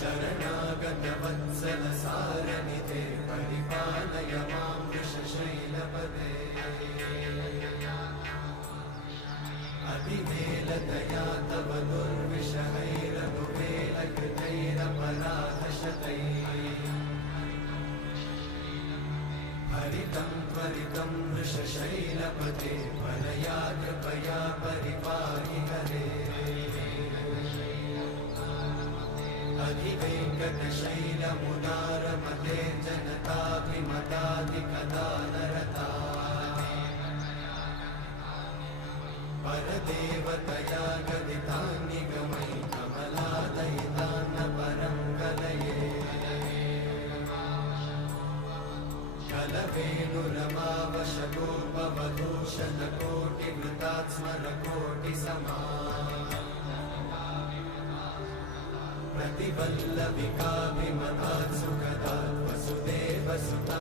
शरणागतवत्सल सारनिधे परिपालय मां वृषशैलपदे अतिवेलतया तव दुर्विषहैरनुवेलकृतैरपराधशतैः हरितं त्वरितं वृषशैलपदे परया कृपया परिपाहि हरे अधिवेङ्कटशैलमुदारमते जनताभिमताधिकदानरता परदेवतया गदितान्निगमै कमलादयितान्न परं कलये कलवेणुरमावशतोपवधूशतकोटिवृतात् स्मरकोटिसमा प्रतिवल्लविकाभिमता